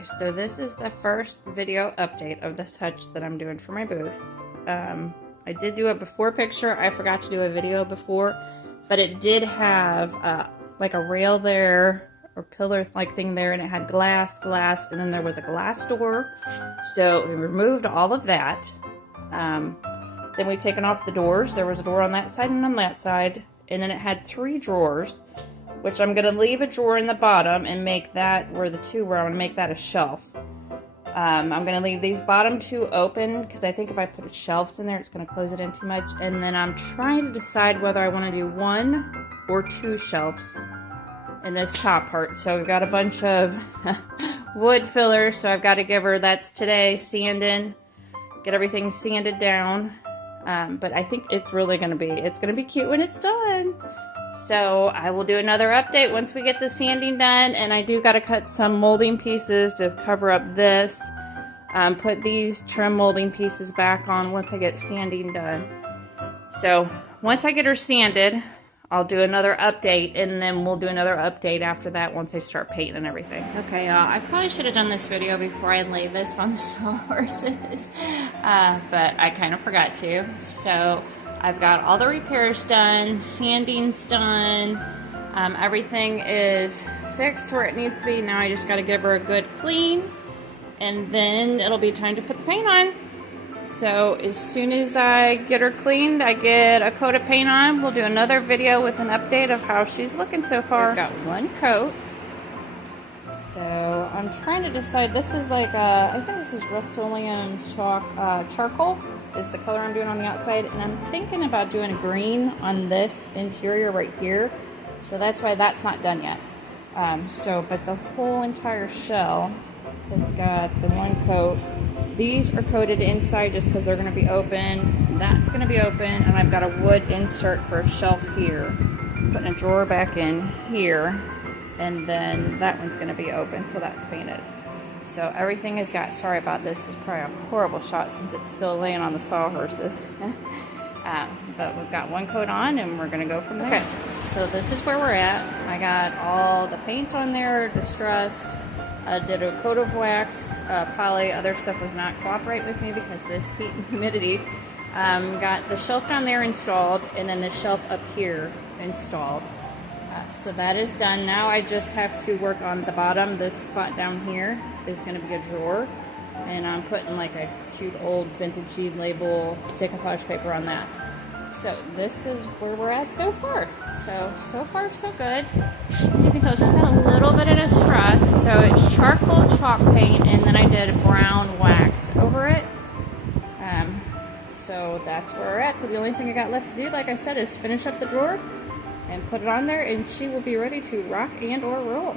Okay, so this is the first video update of this hutch that I'm doing for my booth. I did do a before picture. I forgot to do a video before, but it did have like a rail there or pillar like thing there, and it had glass, and then there was a glass door. So we removed all of that. Then we've taken off the doors. There was a door on that side and on that side, and then it had 3 drawers, which I'm going to leave a drawer in the bottom and make that where the 2 were. I'm going to make that a shelf. I'm going to leave these bottom 2 open because I think if I put shelves in there, it's going to close it in too much. And then I'm trying to decide whether I want to do 1 or 2 shelves in this top part. So we've got a bunch of wood fillers, so I've got to give her, that's today, sanding, get everything sanded down. But I think it's really going to be cute when it's done. So I will do another update once we get the sanding done, and I do got to cut some molding pieces to cover up this. Put these trim molding pieces back on once I get sanding done. So once I get her sanded, I'll do another update, and then we'll do another update after that once I start painting and everything. Okay, I probably should have done this video before I lay this on the sawhorses, but I kind of forgot to. So I've got all the repairs done, sanding's done, everything is fixed where it needs to be. Now I just got to give her a good clean, and then it'll be time to put the paint on. So as soon as I get her cleaned, I get a coat of paint on, we'll do another video with an update of how she's looking so far. I've got 1 coat. So I'm trying to decide, this is like, I think this is Rust-Oleum charcoal is the color I'm doing on the outside, and I'm thinking about doing a green on this interior right here. So that's why that's not done yet. But the whole entire shell has got the 1 coat. These are coated inside just because they're going to be open. That's going to be open, and I've got a wood insert for a shelf here. Putting a drawer back in here, and then that one's going to be open, so that's painted. So everything has got, sorry about this, this is probably a horrible shot since it's still laying on the sawhorses. But we've got 1 coat on, and we're going to go from there. Okay, so this is where we're at. I got all the paint on there, distressed. Did a coat of wax, poly, other stuff was not cooperate with me because this heat and humidity. Got the shelf down there installed, and then the shelf up here installed. So that is done. Now I just have to work on the bottom. This spot down here is going to be a drawer, and I'm putting like a cute old vintage label decoupage paper on that. So this is where we're at so far. So far so good. You can tell she's got a little bit of distress. So it's charcoal chalk paint, and then I did brown wax over it. So that's where we're at. So the only thing I got left to do, like I said, is finish up the drawer and put it on there, and she will be ready to rock and or roll.